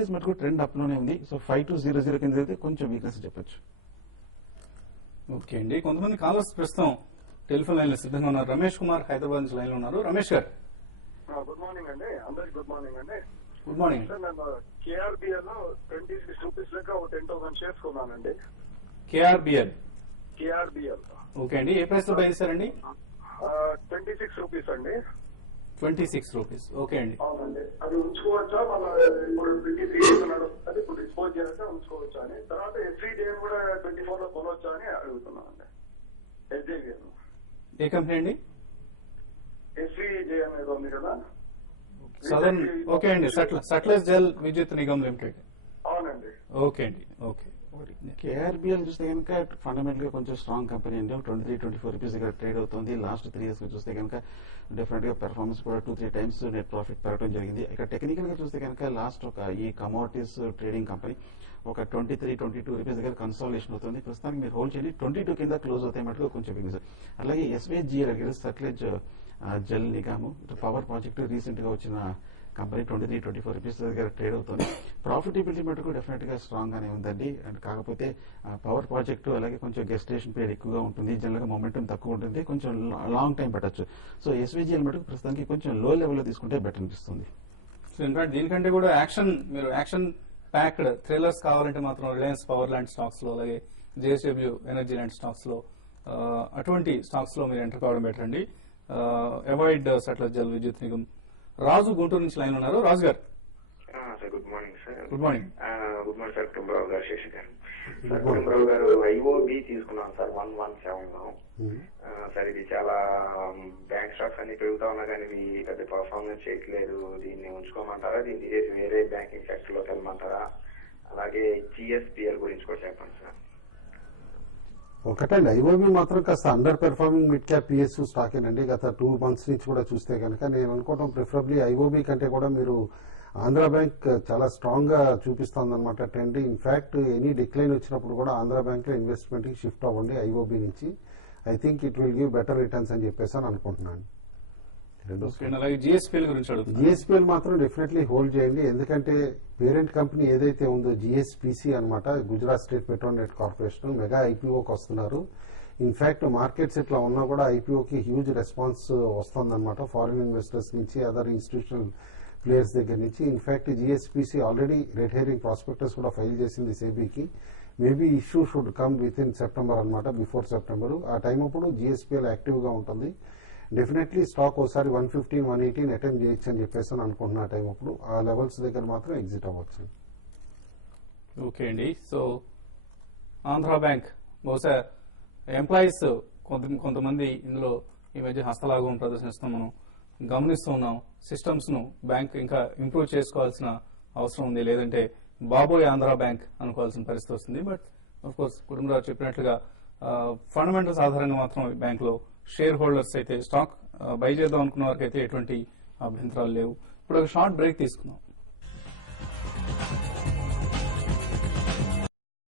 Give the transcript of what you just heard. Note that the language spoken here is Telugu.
స్టేజ్ మటుకు ట్రెండ్ అప్ లోనే ఉంది. సో 5200 కింద అయితే కొంచెం వీక్నెస్ చెప్పొచ్చు. ఓకే అండి, కొంతమంది కాలర్స్ ప్రస్తుతం టెలిఫోన్ లైన్ లో సిద్ధంగా ఉన్నారు. రమేష్ కుమార్ హైదరాబాద్ నుంచి లైన్ లో ఉన్నారు. రమేష్ గారు గుడ్ మార్నింగ్ అండి, అందరికి గుడ్ మార్నింగ్ అండి. Good morning. సార్ నేను కేఆర్బిఎల్ 26 రూపీస్ లెక్క 10,000 షేర్స్ కొన్నానండి. కేఆర్బిఎల్ ఓకే అండి, ఏ ప్రైస్ లో బై చేశారండి? 26 రూపీస్ అండి. 26 రూపీస్. ఓకే అండి. అవునండి, అది ఉంచుకోవచ్చా మన ఇప్పుడు 23 నడుస్తుంది, ఇప్పుడు డిస్పోజ్ చేస్తే ఉంచుకోవచ్చా అని. తర్వాత ఎస్వీజేఎన్ కూడా 24 లో కొనవచ్చా అని అడుగుతున్నానండి. ఎస్జేవిఎన్ ఏ కంపెనీ అండి? ఎస్వీజేఎన్ ఏదో ఉంది కదా. సదర్న్. ఓకే అండి, సట్లెజ్ జల్ విద్యుత్ నిగమ్ లిమిటెడ్. అవునండి. ఓకే అండి. ఓకే. కేఆర్బిఎల్ చూస్తే కనుక ఫండమెంటల్ గా కొంచెం స్ట్రాంగ్ కంపెనీ అండి. 23-24 రూపీస్ దగ్గర ట్రేడ్ అవుతుంది. లాస్ట్ 3 ఇయర్స్ చూస్తే కనుక డెఫినెట్ గా పెర్ఫార్మెన్స్ కూడా 2-3 టైమ్స్ నెట్ ప్రాఫిట్ పెరగడం జరిగింది. ఇక టెక్నికల్ గా చూస్తే కనుక లాస్ట్ ఈ కమోడిటీస్ ట్రేడింగ్ కంపెనీ ఒక 23-22 రూపీస్ దగ్గర కన్సాలిడేషన్ అవుతుంది. ప్రస్తుతానికి మీరు హోల్డ్ చేయండి. 22 కింద క్లోజ్ అవుతాయి మటుకు కొంచెం వీక్నెస్. అలాగే ఎస్వీజిఎల్ దగ్గర Sutlej Jal Nigam power project recent గా వచ్చిన కంపెనీ 23-24 రూపీస్ దగ్గర ట్రేడ్ అవుతుంది. ప్రాఫిటబిలిటీ మటుకు డెఫినెట్ గా స్ట్రాంగ్ గానే ఉందండి. అండ్ కాకపోతే పవర్ ప్రాజెక్టు అలాగే కొంచెం గెస్టేషన్ పీరియడ్ ఎక్కువగా ఉంటుంది. జనరల్ గా మొమెంటం తక్కువ ఉంటుంది, కొంచెం లాంగ్ టైం పట్టచ్చు. సో ఎస్వీజీఎల్ మటుకు ప్రస్తుతానికి కొంచెం లో లెవెల్ లో తీసుకుంటే బెటర్ అనిపిస్తుంది. సో ఇన్ఫాక్ట్ దీనికంటే కూడా యాక్షన్ ప్యాక్డ్ థ్రిల్లర్స్ కావాలంటే మాత్రం రిలయన్స్ పవర్ లాంటి స్టాక్స్ లో, అలాగే జేఎస్డబ్ల్యూ ఎనర్జీ లాంటి స్టాక్స్ లో, అటువంటి స్టాక్స్ లో మీరు ఎంటర్ కావడం బెటర్ అండి. అవాయిడ్ సట్లెజ్ జల్ విద్యుత్ నిగమ్. రాజు గుంటూరు నుంచి లైన్ ఉన్నారు. రాజు గారు good morning sir. Good morning. Good morning sir. Kutumbarao గారు, శేషి గారు. సార్ కుటుంబరావు గారు ఐఓబి తీసుకున్నాను సార్ 117 లో. సార్ ఇది చాలా బ్యాంక్ స్టాక్స్ అన్ని పెరుగుతా ఉన్నా కానీ ఇది పెద్ద పర్ఫార్మెన్స్ చేయట్లేదు. దీన్ని ఉంచుకోమంటారా, దీన్ని తీసేసి వేరే బ్యాంకింగ్ సెక్టర్ లోకి వెళ్ళమంటారా? అలాగే జిఎస్పిఎల్ గురించి కూడా చెప్పండి సార్. ఒకటండి, ఐఓబి మాత్రం కాస్త under performing mid cap PSU stock ఏనండి. గత 2 months నుంచి కూడా చూస్తే కనుక నేను అనుకోవడం ప్రిఫరబ్లీ ఐఓబి కంటే కూడా మీరు ఆంధ్ర బ్యాంక్ చాలా స్ట్రాంగ్ గా చూపిస్తుంది అనమాట ట్రెండ్. ఇన్ఫాక్ట్ ఎనీ డిక్లైన్ వచ్చినప్పుడు కూడా ఆంధ్ర బ్యాంక్ లో ఇన్వెస్ట్మెంట్ కి షిఫ్ట్ అవ్వండి ఐఓబి నుంచి. I think it will give better returns అని చెప్పేసి అని అనుకుంటున్నాను. జిఎస్పిఎల్ మాత్రం డెఫినెట్లీ హోల్డ్ చేయండి. ఎందుకంటే పేరెంట్ కంపెనీ ఏదైతే ఉందో జిఎస్పిసి అనమాట, Gujarat state petronet corporation mega ఐపీఓకి వస్తున్నారు. ఇన్ఫాక్ట్ మార్కెట్స్ ఇట్లా ఉన్నా కూడా ఐపీఓకి హ్యూజ్ రెస్పాన్స్ వస్తుందన్నమాట ఫారిన్ ఇన్వెస్టర్స్ నుంచి, అదర్ ఇన్స్టిట్యూషనల్ ప్లేయర్స్ దగ్గర నుంచి. In fact GSPC already red herring prospectus కూడా ఫైల్ చేసింది సెబీకి. Maybe issue should come with in September అనమాట, బిఫోర్ సెప్టెంబర్. ఆ టైం అప్పుడు జిఎస్పిఎల్ యాక్టివ్ గా ఉంటుంది. డెఫినెట్లీ స్టాక్ ఒకసారి 115-118 అటెంప్ట్ చేయొచ్చు అని చెప్పేసి అనుకుంటున్నా. టైం అప్పుడు ఆ లెవెల్స్ దగ్గర మాత్రం ఎగ్జిట్ అవ్వచ్చు. ఓకే అండి. సో ఆంధ్ర బ్యాంక్ బహుశా ఎంప్లాయీస్ కొంతమంది ఇందులో ఈ మధ్య హస్తలాఘవం ప్రదర్శిస్తాం, మనం గమనిస్తూ ఉన్నాం. సిస్టమ్స్ ను బ్యాంక్ ఇంకా ఇంప్రూవ్ చేసుకోవాల్సిన అవసరం ఉంది, లేదంటే బాబోయ్ ఆంధ్ర బ్యాంక్ అనుకోవాల్సిన పరిస్థితి వస్తుంది. బట్ ఆఫ్ కోర్స్ కుటుంబరావు చెప్పినట్లుగా ఫండమెంటల్స్ ఆధారంగా మాత్రం బ్యాంక్ లో షేర్ హోల్డర్స్ అయితే స్టాక్ బై చేద్దాం అనుకున్న వారికి అయితే ఎటువంటి అభ్యంతరాలు లేవు. ఇప్పుడు ఒక షార్ట్ బ్రేక్ తీసుకుందాం.